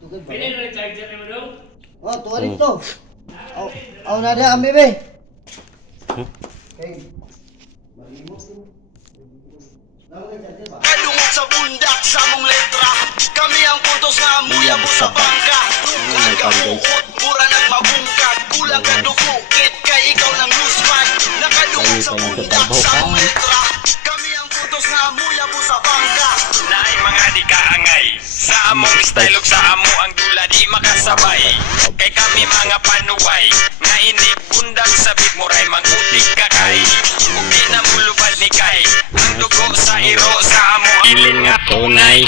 Pinin mo yung charger mo daw? Oh, tuwa dito. Aw na dia ambe be. Okay. Kalungod sa bundak sa mong letra. Kami ang puntos nga muya mo sa bangka. Bukan ka buot, pura nagmabungkat. Kulang ka dukukit, kay ikaw lang lusman. Nakalungod sa bundak sa mong letra. Kami ang puntos nga muya mo sa bangka. Naay mga di kaangay sa among style ug sa amo ang dula di makasabay. Kay kami mga panuway nga inip bundak sa bit mo ray mangutig kakay. Ug di na mulubad ni kay ang dugo sa iro sa amo iling nga tunay.